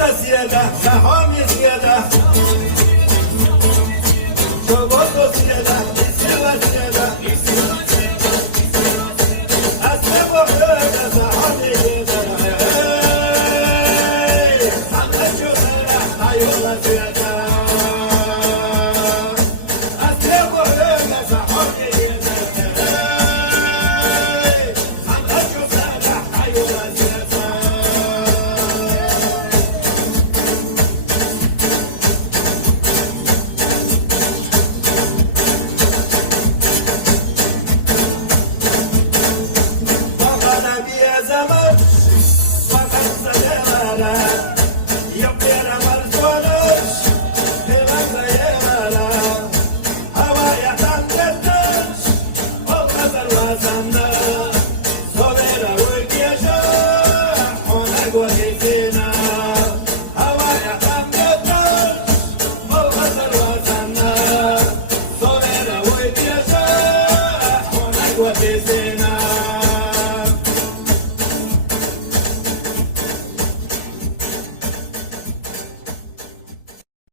da ziyade, saham ziyade. Çoğul da ziyade, istiva ziyade. Aslı bu böyle saham ziyade. Sanma çoğula, ayola ziyade. Aslı bu böyle saham ziyade. Sanma çoğula, ayola ziyade. Bana bir zaman bakarsa devara yok yaramaz konuş devasa yara havaya tanrıtış olmaz arvazanda sobera uykuyaşa ona göre